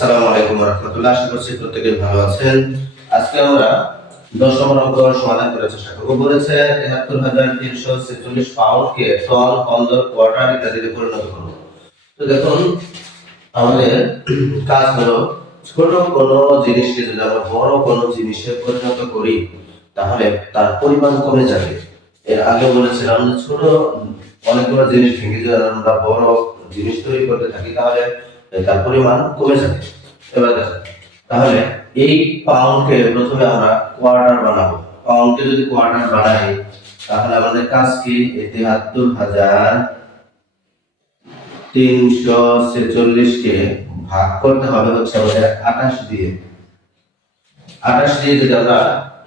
আসসালামু আলাইকুম ওয়া রাহমাতুল্লাহ। আশা করছি প্রত্যেকে ভালো আছেন। আজকে আমরা ১০ নম্বর অঙ্ক সমাধান করার চেষ্টা করব। বলেছে ৭৩৩৪৬ পাউন্ডকে টন, কন্দর, কোয়ার্টার ইত্যাদিতে পরিণত করব। তো দেখুন আমাদের কাজ হলো ছোট কোনো জিনিসকে যদি আমরা বড় কোনো জিনিসে পরিণত করি তাহলে তার পরিমাণ কমে যাবে। এর আগে বলেছিলাম যে ছোট অনেকগুলো জিনিস ভেঙে যদি আমরা বড় জিনিস তৈরি করতে থাকি তাহলে তার পরিমাণ কমে যাবে। এবার দেখেন তাহলে এই পাউন্ডকে প্রথমে আমরা কোয়ার্টার বানাবো। পাউন্ডকে যদি কোয়ার্টার বানাই তাহলে আমাদের কাজ কি ৭৩৩৪৬ কে ভাগ করতে হবে হচ্ছে আমাদের ২৮ দিয়ে। ২৮ দিয়ে যদি আমরা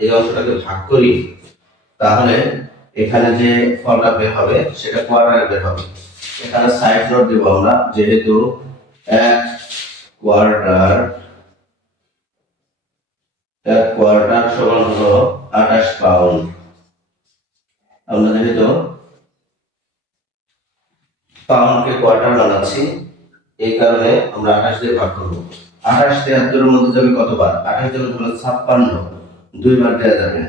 এই অংশটাকে ভাগ করি তাহলে এখানে যে ফলটা বের হবে সেটা কোয়ার্টারে বের হবে। এখানে সাইড নোট দেব আমরা, যেহেতু এক কোয়ার্টার সমান হলো ২৮ পাউন্ড। আমরা যেহেতু পাউন্ডকে কোয়ার্টার বানাচ্ছি এই কারণে আমরা ২৮ দিয়ে ভাগ করব। ২৮ ৭৩ এর মধ্যে যাবে কতবার? ২৮ যাবে হলো ৫৬, দুইবার দেওয়া যাবে।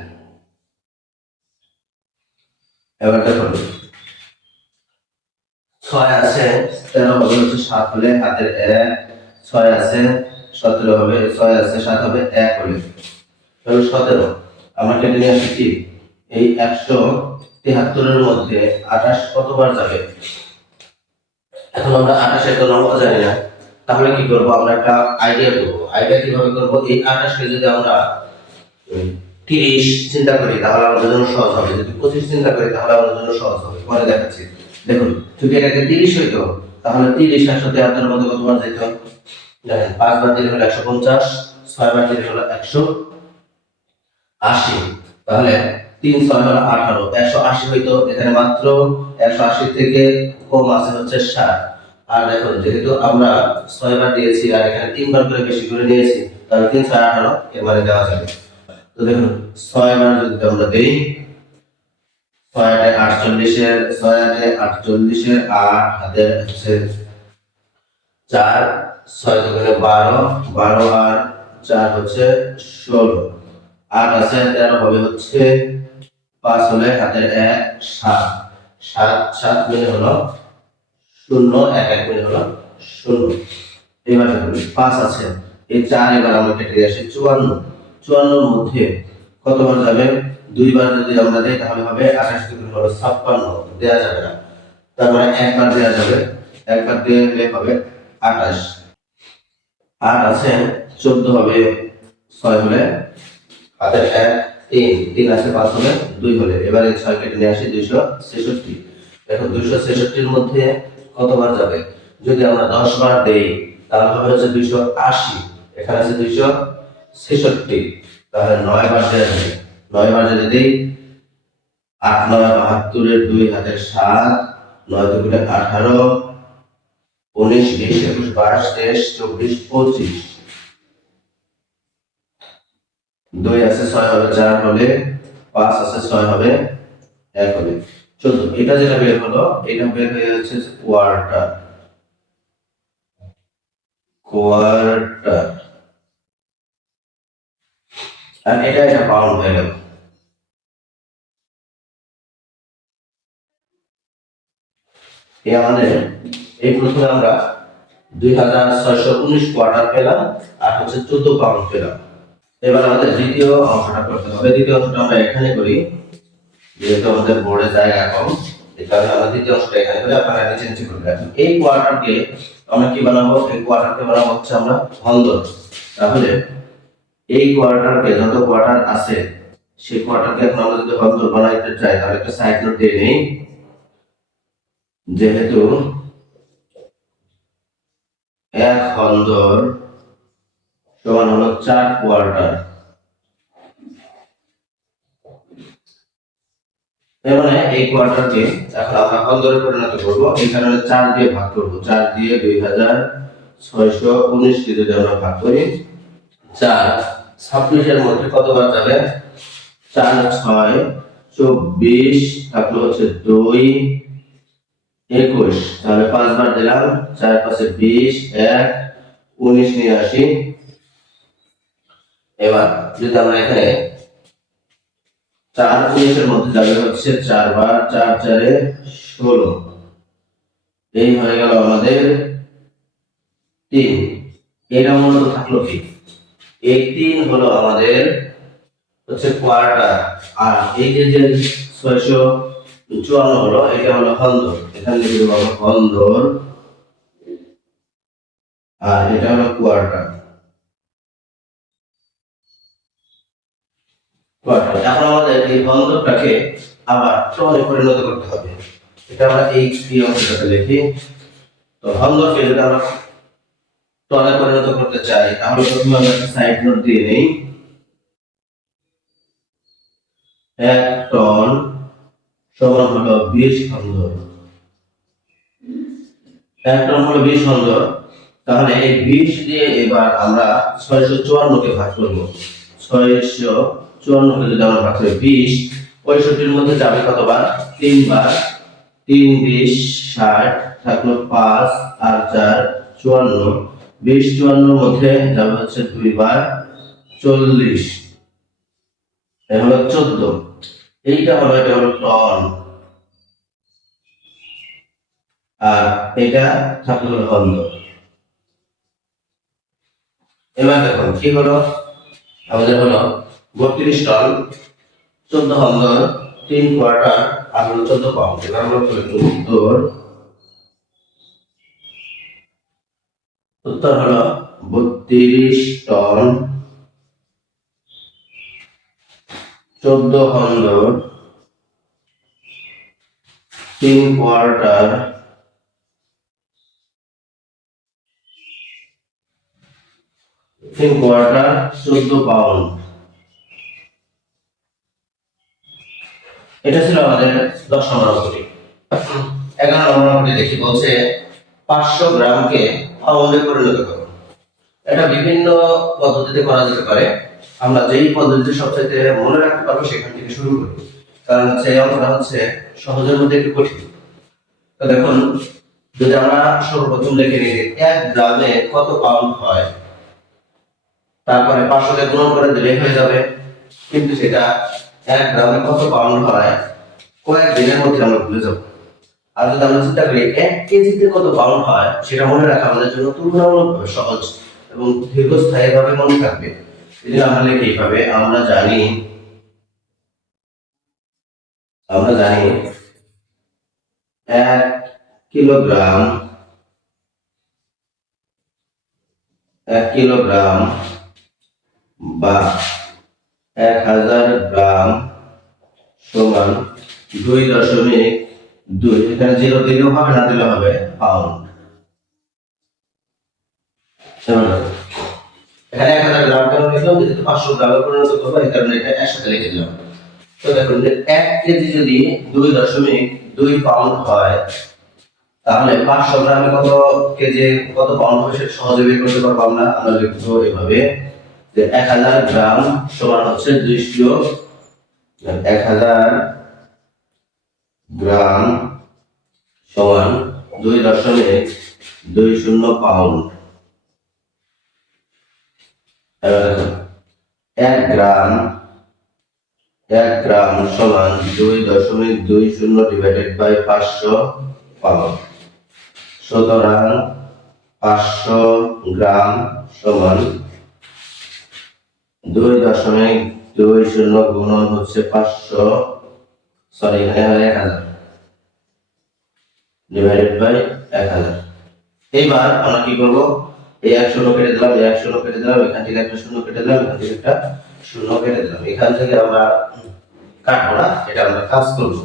এবার দেখুন ৬ আছে ১৩ হবে হচ্ছে ৭ হলে হাতের ১, ৬ আছে ১৭ হবে, ৬ আছে ৭ হবে ১ হলে হলো ১৭। আমরা কেটে নিয়ে আসি কি এই ১৭৩ এর মধ্যে ২৮ কতবার যাবে? এখন আমরা ২৮ এর নম্বর জানি না, তাহলে কি করব? আমরা একটা আইডিয়া করব। আইডিয়া কিভাবে করব? এই ২৮ কে যদি আমরা ৩০ চিন্তা করি তাহলে আমাদের জন্য সহজ হবে, যদি ২৫ চিন্তা করি তাহলে আমাদের জন্য সহজ হবে। পরে দেখাচ্ছি। দেখুন যদি এটাকে ৩০ হইতো তাহলে ৩০ ১৭৩ এর মধ্যে কতবার যেত? দেখেন ৫ বার দিলে হলো ১৫০, ৬ বার দিলে হলো ১৮০। তাহলে ৩ ৬ হলো ১৮, ১৮০ হইতো। এখানে মাত্র ১৮০ থেকে কম আছে হচ্ছে ৬০। আর দেখুন যেহেতু আমরা ৬ বার দিয়েছি আর এখানে ৩ বার করে বেশি করে নিয়েছি তাহলে ৩ ৬ ১৮ এর মানে দেওয়া যাবে। তো দেখুন ৬ বার যদি আমরা দেই ৬ আটে ৪৮ এর ৬ আটে ৪৮ এর ৮ হাতে হচ্ছে ৪, ৬ দুগুণে ১২, ১২ আর ৪ হচ্ছে ১৬, ৮ আছে ১৩ হবে হচ্ছে ৫ হলে হাতের ১ ৭, ৭ ৭ মিলে হলো ০, ১ ১ মিলে হলো ০। এবার দেখুন ৫ আছে, এই ৪ এবার আমরা কেটে আসি ৫৪। ৫৪ এর মধ্যে কতবার যাবে? দুইবার যদি আমরা দেই তাহলে হবে ২৮ দুগুণ হলো ৫৬, দেয়া যাবে না। তার মানে একবার দেয়া যাবে, একবার দিলে হবে ২৮। ৮ আছে ১৪ হবে ৬ হলে হাতের ১ ৩, ৩ আছে ৫ হলে ২ হলে। এবারে ৬ কেটে নিয়ে আসি ২৬৬। দেখো ২৬৬ এর মধ্যে কতবার যাবে? যদি আমরা ১০ বার দেই তাহলে হবে হচ্ছে ২৮০। এখানে আছে ২৬৬, তাহলে ৯ বার দেওয়া যাবে। ৯ বার যদি দেই ৮ ৯ ৭২ এর ২ হাতের ৭, ৯ দুগুণে ১৮, ১৯ ২০ ২১ ২২ ২৩ ২৪ ২৫। ২ আছে ৬ হবে ৪ হলে, ৫ আছে ৬ হবে ১ হলে ১৪। এটা যেটা বের হলো এটা বের হয়ে যাচ্ছে কোয়ার্টার। কোয়ার্টার আর এটা পাউন্ড হয়ে গেল। এই আমাদের এই প্রথমে আমরা ২৬১৯ কোয়ার্টার পেলাম আর হচ্ছে ১৪ পাউন্ড পেলাম। এবার আমাদের দ্বিতীয় অংশটা করতে হবে। দ্বিতীয় অংশটা আমরা এখানে করি, যেহেতু আমাদের বোর্ডে জায়গা কম এই কারণে আমরা দ্বিতীয় অংশটা এখানে করে আপনারা নিচে নিচে করে রাখুন। এই কোয়ার্টারকে আমরা কি বানাবো? এই কোয়ার্টারকে বানাবো হচ্ছে আমরা হন্দর। তাহলে এই কোয়ার্টারকে যত কোয়ার্টার আছে সেই কোয়ার্টারকে এখন আমরা যদি হন্দর বানাইতে চাই তাহলে একটা সাইড নোট দিয়ে নেই। যেহেতু এক হন্দর সমান হলো ৪ কোয়ার্টার, এর মানে এই কোয়ার্টারকে এখন আমরা হন্দরে পরিণত করব। এই কারণে ৪ দিয়ে ভাগ করব। ৪ দিয়ে ২৬১৯ কে যদি আমরা ভাগ করি ৪ ২৬ এর মধ্যে কতবার যাবে? ৪ ৬ ২৪ থাকলো হচ্ছে ২ ২১, তাহলে ৫ বার দিলাম ৪ ৫ ২০ ১ 19 নিয়ে আসি। এবার যদি আমরা এখানে 4 19 এর মধ্যে যাবে হচ্ছে 4 বার 4 4 এ 16, এই হয়ে গেল আমাদের 3। এটা মূলত থাকলো কি, এই 3 হলো আমাদের হচ্ছে কোয়ার্টার, আর এই যে 654 হলো এটা হলো হন্দর, এখানে লিখে দেবো আমরা হন্দর, আর এটা হলো কোয়ার্টার। এখন আমাদের এই হন্দরটাকে আবার টনে পরিণত করতে হবে। এটা আমরা এই অংশটাতে লিখি। তো হন্দরকে যদি আমরা টনে পরিণত করতে চাই তাহলে প্রথমে আমরা একটা সাইড নোট দিয়ে নেই। 1 টন সমান হলো 20 হন্দর। 1 টন হলো 20 হন্দর। তাহলে এই 20 দিয়ে এবার আমরা 654 কে ভাগ করব। 654 কে যদি আমরা ভাগ করি 20, 65 এর মধ্যে যাবে কতবার? 3 বার। 3 20 60 থাকলো 5 আর 4 54। 20 54 এর মধ্যে যাবে হচ্ছে 2 বার 40, এটা হলো 14। এটা হলো টন, আর এটা থাকলো হলো হন্দর। এবার দেখুন কি হলো, আমাদের হলো 32 টন, 14 হন্দর, 3 কোয়ার্টার, আর হলো 14 পাউন্ড। এবার আমরা উত্তর হলো 32 টন, 14 হন্দর, 3 কোয়ার্টার, 14 পাউন্ড। এটা ছিল আমাদের 10 নম্বর অঙ্কটি। 11 নম্বর অঙ্কটি দেখি, বলছে 500 গ্রামকে পাউন্ডে পরিণত করো। এটা বিভিন্ন পদ্ধতিতে করা যেতে পারে, আমরা যেই পদ্ধতিতে সবচেয়ে মনে রাখতে পারবো সেখান থেকে শুরু করি, কারণ হচ্ছে এই অঙ্কটা হচ্ছে সহজের মধ্যে একটু কঠিন। তো দেখুন, যদি আমরা সর্বপ্রথম লিখে নিই 1 গ্রামে কত পাউন্ড হয়, তারপরে 500 কে গুণ করে দিলেই হয়ে যাবে। কিন্তু সেটা 1 গ্রামে কত পাউন্ড হয় কয়েক দিনের মধ্যে আমরা ভুলে যাব। আর যদি আমরা চিন্তা করি 1 কেজিতে কত পাউন্ড হয়, সেটা মনে রাখা আমাদের জন্য তুলনামূলকভাবে সহজ এবং দীর্ঘস্থায়ীভাবে মনে থাকবে। এই জন্য আমরা লিখি এইভাবে, আমরা জানি 1 কিলোগ্রাম 1 কিলোগ্রাম বা 1000 গ্রাম সমান 2.2, এখানে 0 দিলেও হবে না দিলেও হবে, পাউন্ড। এখানে 1000 গ্রাম কেন লিখলাম, যেহেতু 500 গ্রামে পরিণত করবো এই কারণে এটা একসাথে লিখে দিলাম। তো দেখুন, 1 কেজি যদি 2.2 পাউন্ড হয়, তাহলে 500 গ্রামে কত কেজি কত পাউন্ড হবে সেটা সহজে বের করতে পারবো আমরা। আমরা লিখবো এভাবে যে 1000 গ্রাম সমান হচ্ছে 1000 গ্রাম সমান 2.20 পাউন্ড। এবার দেখুন 1 গ্রাম সমান 2.20 ডিভাইডেড বাই 500 পাউন্ড। সুতরাং 500 গ্রাম সমান 2.20 গুণন হচ্ছে 500, সরি এখানে 1000 ডিভাইডেড বাই 1000। এইবার আমরা কি করব, এই 1 শূন্য কেটে দিলাম, এই 1 শূন্য কেটে দিলাম, এখান থেকে একটা শূন্য কেটে দিলাম, এখান থেকে একটা শূন্য কেটে দিলাম। এখান থেকে আমরা কাটবো না, এটা আমরা কাজ করব।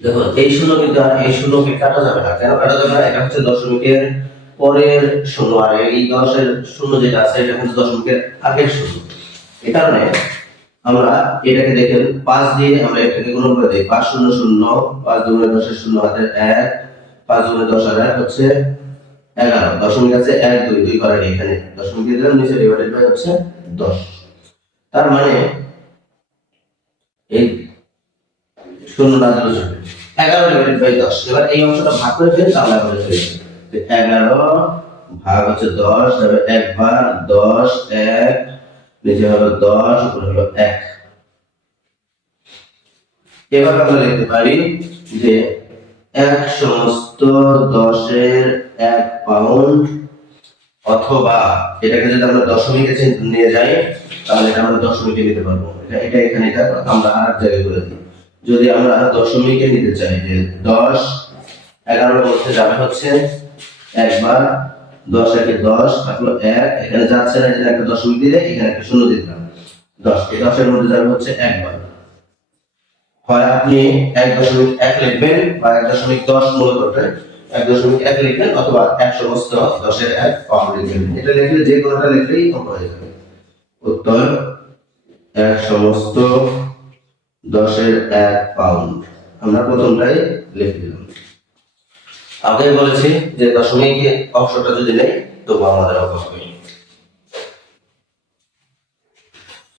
দেখুন এই শূন্য কিন্তু আর এই শূন্যকে কাটা যাবে না। কেন কাটা যাবে না? এটা হচ্ছে দশমিকের পরের শূন্য, আর এই 10 এর শূন্য যেটা আছে এটা কিন্তু দশমিকের আগের শূন্য। এই কারণে আমরা এটাকে দেখেন 5 দিয়ে আমরা এটাকে গুণ করে দেই। 5 শূন্য শূন্য, 5 দুগুণে 10 এর শূন্য হাতে 1, 5 দুগুণে 10 আর 1 হচ্ছে 11। দশমিক আছে 1 2 2 করে এখানে দশমিক দিয়ে দিলাম, নিচে ডিভাইডেড বাই হচ্ছে 10। তার মানে এই শূন্য না দিলে চলবে, 11 ডিভাইডেড বাই 10। এবার এই অংশটা ভাগ করে ফেলি, তাহলে আমাদের হয়ে যাবে 11 ভাগ হচ্ছে 10, তারপরে একবার 10 1 নিচে হলো 10 উপরে হলো 1। এবার আমরা লিখতে পারি যে 1 সমস্ত 10-এর 1 পাউন্ড, অথবা এটাকে যদি আমরা দশমিকে নিয়ে যাই তাহলে এটা আমরা দশমিকে নিতে পারবো। এটা এখানে এটা আমরা আর জায়গায় করে দিই। যদি আমরা দশমিকে নিতে চাই যে 10 11 মধ্যে যাবে হচ্ছে একবার 10 একে 10 থাকলো 1, এখানে যাচ্ছে না, এখানে একটা দশমিক দিলে এখানে একটা শূন্য দিলাম। 10 এই 10 এর মধ্যে যাবে হচ্ছে একবার। হয় আপনি 1.1 লিখবেন বা 1.10 মূলত 1.1 লিখবেন, অথবা 1 সমস্ত 10-এর 1 পাউন্ড লিখবেন। এটা লিখলে যে কোনোটা লিখলেই হয়ে যাবে। উত্তর 1 সমস্ত 10-এর 1 পাউন্ড। আমরা প্রথমটাই লিখে দিলাম। আগে বলেছি যে দশমিক অংশটা যদি নেই তবু আমাদের অঙ্ক হবে।